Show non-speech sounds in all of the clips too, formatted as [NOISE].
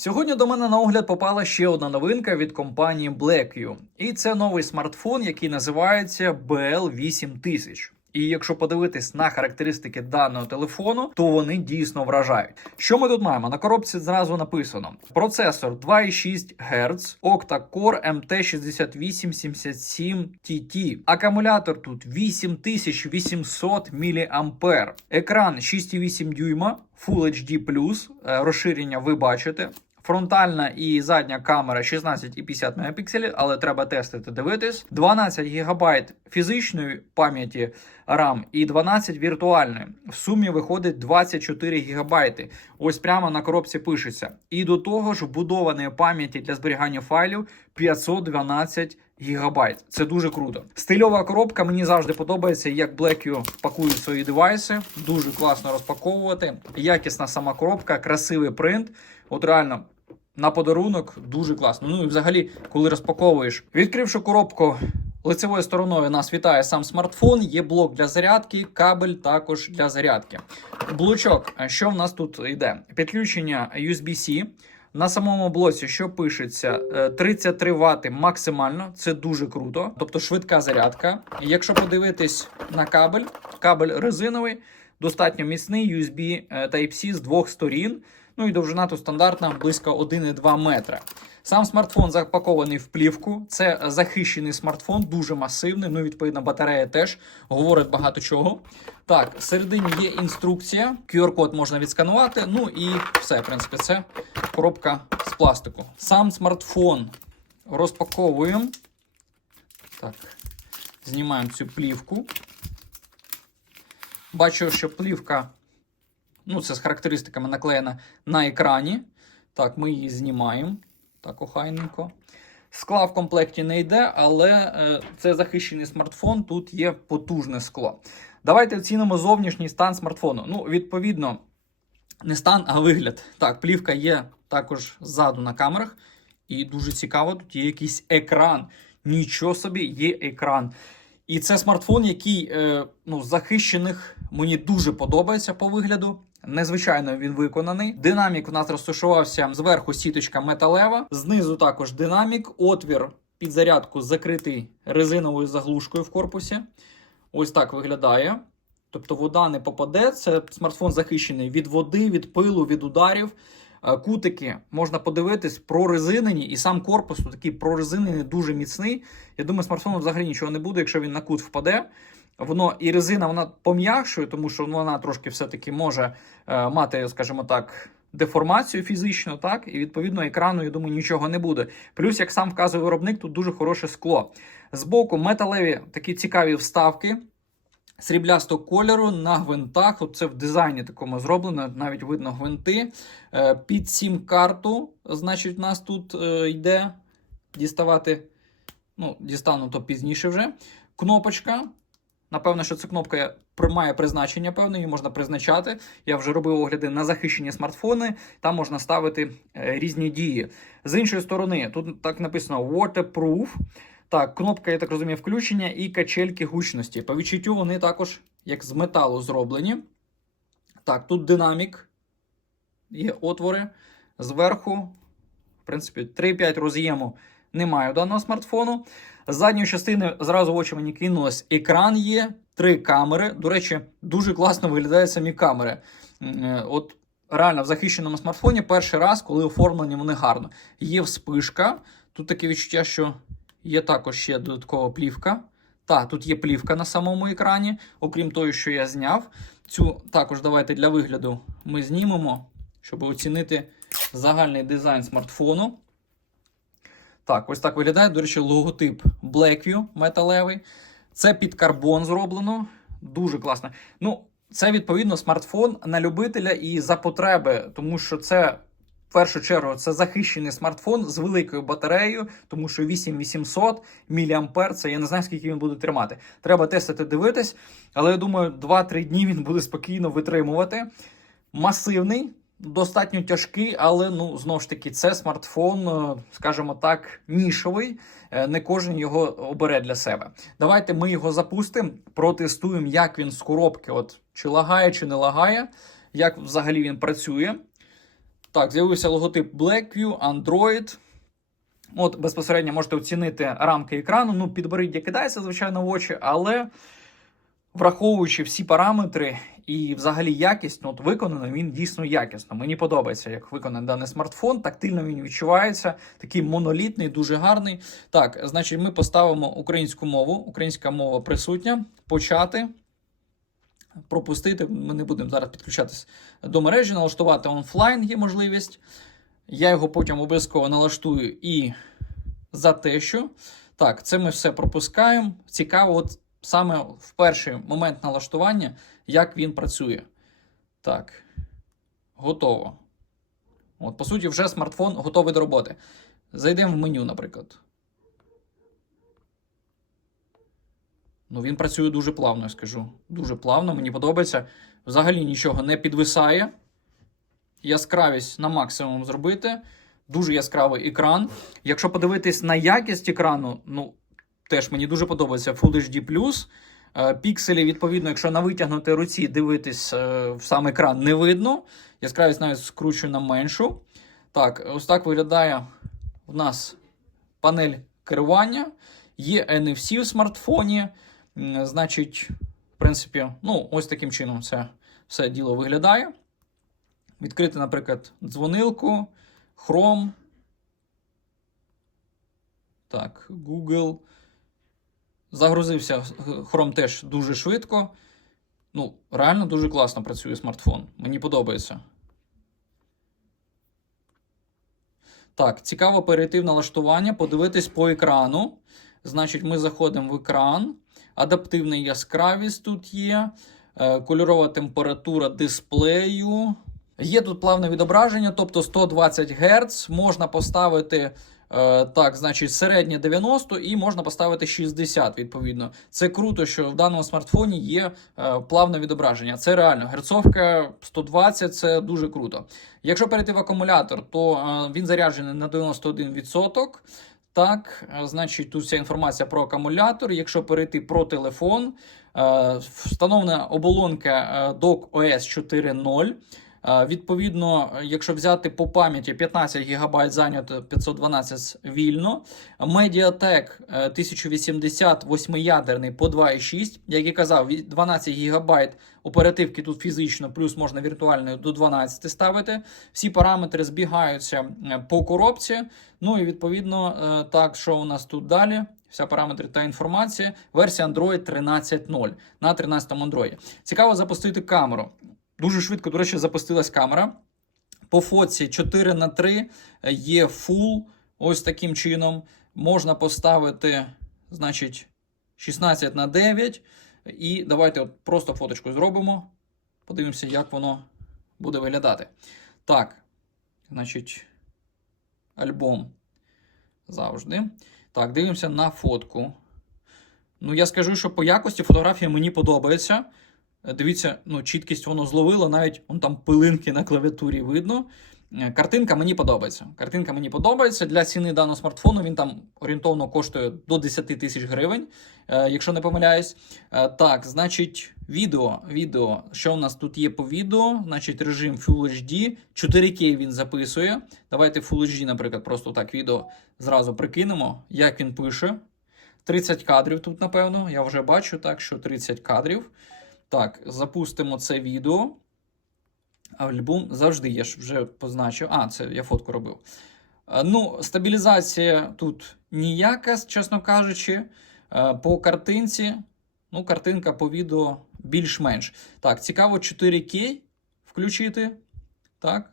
Сьогодні до мене на огляд попала ще одна новинка від компанії Blackview. І це новий смартфон, який називається BL8000. І якщо подивитись на характеристики даного телефону, то вони дійсно вражають. Що ми тут маємо? На коробці зразу написано: процесор 2,6 Гц, octa-core MT6877TT. Акумулятор тут 8800 мА. Екран 6,8 дюйма, Full HD+, е, розширення ви бачите. Фронтальна і задня камера 16,50 Мп, але треба тестити дивитись. 12 ГБ фізичної пам'яті RAM і 12 віртуальної. В сумі виходить 24 ГБ. Ось прямо на коробці пишеться. І до того ж, вбудованої пам'яті для зберігання файлів 512 гігабайт. Це дуже круто. Стильова коробка мені завжди подобається, як Blackview пакує свої девайси. Дуже класно розпаковувати. Якісна сама коробка, красивий принт. От реально. На подарунок дуже класно. Ну і взагалі, коли розпаковуєш, відкривши коробку лицевою стороною, нас вітає сам смартфон. Є блок для зарядки, кабель також для зарядки. Блочок, що в нас тут йде? Підключення USB-C. На самому блоці, що пишеться, Е, 33 Вт максимально, це дуже круто, тобто швидка зарядка. Якщо подивитись на кабель, кабель резиновий, достатньо міцний, USB е, Type-C з двох сторін. Ну і довжина тут стандартна близько 1,2 метра. Сам смартфон запакований в плівку. Це захищений смартфон, дуже масивний. Ну, відповідно, батарея теж говорить багато чого. Так, всередині є інструкція. QR-код можна відсканувати. Ну і все, в принципі, це коробка з пластику. Сам смартфон розпаковуємо. Так, знімаємо цю плівку. Бачу, що плівка, ну, це з характеристиками наклеєна на екрані. Так, ми її знімаємо. Так, охайненько. Скла в комплекті не йде, але е, це захищений смартфон, тут є потужне скло. Давайте оцінимо зовнішній стан смартфону. Ну, відповідно, не стан, а вигляд. Так, плівка є також ззаду на камерах. І дуже цікаво, тут є якийсь екран. Нічого собі, є екран. І це смартфон, який е, ну, захищених мені дуже подобається по вигляду. Незвичайно він виконаний. Динамік у нас розташувався зверху сіточка металева, знизу також динамік, отвір під зарядку закритий резиновою заглушкою в корпусі. Ось так виглядає. Тобто вода не попаде. Це смартфон захищений від води, від пилу, від ударів. Е, Кутики можна подивитись прорезинені, і сам корпус такий прорезинений, дуже міцний. Я думаю, смартфону взагалі нічого не буде, якщо він на кут впаде. Воно і резина вона пом'якшує, тому що вона трошки все-таки може е, мати, скажімо так, деформацію фізичну, так, і відповідно екрану, я думаю, нічого не буде. Плюс, як сам вказує виробник, тут дуже хороше скло. Збоку металеві такі цікаві вставки. Сріблястого кольору на гвинтах. От це в дизайні такому зроблено, навіть видно гвинти. Е, Під сім-карту, значить, у нас тут е, йде діставати. Ну, дістану то пізніше вже. Кнопочка. Напевно, що ця кнопка має призначення певне, її можна призначати. Я вже робив огляди на захищені смартфони, там можна ставити е, різні дії. З іншої сторони, тут так написано Waterproof. Так, кнопка, я так розумію, включення і качельки гучності. По відчуттю вони також як з металу зроблені. Так, тут динамік. Є отвори. Зверху, в принципі, 3,5 роз'єму немає у даного смартфону. З задньої частини зразу в очі мені кинулось. Екран є, три камери. До речі, дуже класно виглядають самі камери. Е, От реально в захищеному смартфоні перший раз, коли оформлені вони гарно. Є вспишка. Тут таке відчуття, що є також ще додаткова плівка. Так, тут є плівка на самому екрані, окрім того, що я зняв. Цю також давайте для вигляду ми знімемо, щоб оцінити загальний дизайн смартфону. Так, ось так виглядає. До речі, логотип Blackview металевий. Це під карбон зроблено. Дуже класно. Ну, це відповідно смартфон на любителя і за потреби, тому що це. В першу чергу це захищений смартфон з великою батареєю, тому що 8800 мА, це я не знаю, скільки він буде тримати. Треба тестити, дивитись, але я думаю, 2-3 дні він буде спокійно витримувати. Масивний, достатньо тяжкий, але ну знову ж таки, це смартфон, е, скажімо так, нішовий. Е, Не кожен його обере для себе. Давайте ми його запустимо, протестуємо, як він з коробки, от чи лагає, чи не лагає, як взагалі він працює. Так, з'явився логотип Blackview, Android. От, безпосередньо можете оцінити рамки екрану. Ну, підборіддя кидається, звичайно, в очі, але враховуючи всі параметри і взагалі якість, ну, от виконано він дійсно якісно. Мені подобається, як виконаний даний смартфон. Тактильно він відчувається, такий монолітний, дуже гарний. Так, значить, ми поставимо українську мову. Українська мова присутня. Почати. Пропустити, ми не будемо зараз підключатись до мережі, налаштувати онлайн є можливість. Я його потім обов'язково налаштую і за те, що. Так, це ми все пропускаємо. Цікаво, от саме в перший момент налаштування, як він працює. Так, готово. От, по суті, вже смартфон готовий до роботи. Зайдемо в меню, наприклад. Ну, він працює дуже плавно, я скажу. Дуже плавно, мені подобається. Взагалі нічого не підвисає. Яскравість на максимум зробити. Дуже яскравий екран. Якщо подивитись на якість екрану, ну, теж мені дуже подобається Full HD+. Е, Пікселі, відповідно, якщо на витягнутій руці дивитись е, в сам екран, не видно. Яскравість навіть скручую на меншу. Так, ось так виглядає в нас панель керування. Є NFC в смартфоні. Значить, в принципі, ну, ось таким чином це все діло виглядає. Відкрити, наприклад, дзвонилку, Chrome. Так, Google. Загрузився Chrome теж дуже швидко. Ну, реально дуже класно працює смартфон. Мені подобається. Так, цікаво перейти в налаштування, подивитись по екрану. Значить, ми заходимо в екран. Адаптивна яскравість тут є. е, Кольорова температура дисплею. Є тут плавне відображення, тобто 120 Гц. Можна поставити так, значить, середнє 90 і можна поставити 60, відповідно. Це круто, що в даному смартфоні є е, плавне відображення. Це реально. Герцовка 120 це дуже круто. Якщо перейти в акумулятор, то е, він заряджений на 91%. Так, е, значить, тут вся інформація про акумулятор. Якщо перейти про телефон, е, встановлена оболонка е, Dock OS 4.0. Е, Відповідно, е, якщо взяти по пам'яті 15 ГБ зайнято 512 вільно. Mediatek е, 1080 8-ядерний по 2,6. Як і казав, від 12 ГБ оперативки тут фізично, плюс можна віртуальною до 12 ставити. Всі параметри збігаються е, по коробці. Ну і відповідно, е, так, що у нас тут далі? Вся параметри та інформація. Версія Android 13.0 на 13 Android. Цікаво запустити камеру. Дуже швидко, до речі, запустилась камера. По фоці 4 на 3 є full. Ось таким чином. Можна поставити, значить, 16 на 9. І давайте от просто фоточку зробимо. Подивимося, як воно буде виглядати. Так, значить, альбом завжди. Так, дивимося на фотку. Ну, я скажу, що по якості фотографія мені подобається. Е, Дивіться, ну, чіткість воно зловило, навіть вон там пилинки на клавіатурі видно. Е, Картинка мені подобається. Картинка мені подобається. Для ціни даного смартфону він там орієнтовно коштує до 10 тисяч гривень, е, якщо не помиляюсь. Так, значить, відео. Відео. Що у нас тут є по відео? Значить, режим Full HD. 4К він записує. Давайте Full HD, наприклад, просто так відео зразу прикинемо, як він пише. 30 кадрів тут, напевно. Я вже бачу, так, що 30 кадрів. Так, запустимо це відео. Альбом завжди є, вже позначив. А, це я фотку робив. Е, Ну, стабілізація тут ніяка, чесно кажучи. Е, По картинці, ну, картинка по відео більш-менш. Так, цікаво 4К включити. Так.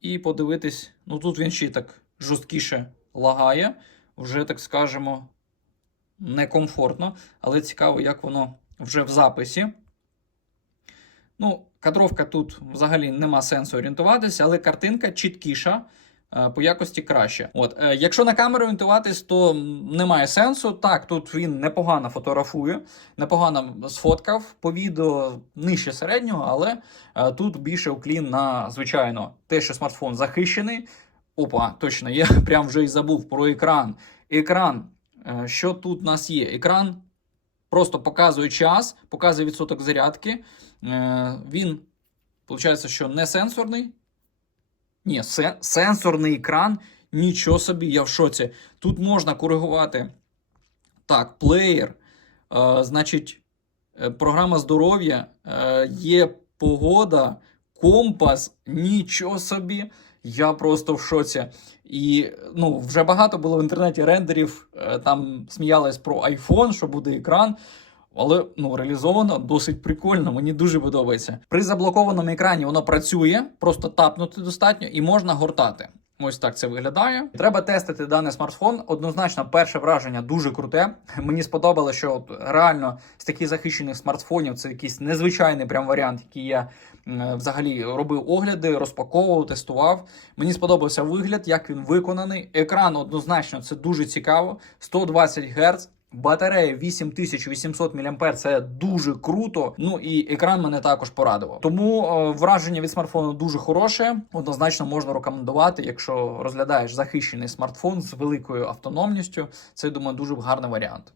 І подивитись. Ну, тут він ще так жорсткіше лагає. Вже, так скажемо, некомфортно. Але цікаво, як воно вже в записі. Ну, кадровка тут взагалі нема сенсу орієнтуватися, але картинка чіткіша. е, По якості краще. От, е, якщо на камеру орієнтуватись, то немає сенсу. Так, тут він непогано фотографує, непогано сфоткав по відео нижче середнього, але е, тут більше уклін на, звичайно, те, що смартфон захищений. Опа, точно, я [LAUGHS] прям вже і забув про екран. Екран, що тут у нас є? Екран просто показує час, показує відсоток зарядки. Е, Він Получається, що не сенсорний. Ні, сенсорний екран. Нічого собі, я в шоці. Тут можна коригувати. Так, плеєр. Е, значить, е, програма здоров'я, є погода, компас. Нічого собі. Я просто в шоці. І ну, вже багато було в інтернеті рендерів. е, Там сміялись про iPhone, що буде екран. Але ну реалізовано досить прикольно. Мені дуже подобається. При заблокованому екрані воно працює, просто тапнути достатньо і можна гортати. Ось так це виглядає. Треба тестити даний смартфон. Однозначно, перше враження дуже круте. Мені сподобалося, що от реально з таких захищених смартфонів це якийсь незвичайний прям варіант, який я взагалі робив огляди, розпаковував, тестував. Мені сподобався вигляд, як він виконаний. Екран однозначно це дуже цікаво. 120 Гц. Батарея 8800 мАh, це дуже круто. Ну і екран мене також порадував. Тому е, враження від смартфону дуже хороше. Однозначно можна рекомендувати, якщо розглядаєш захищений смартфон з великою автономністю. Це я думаю дуже гарний варіант.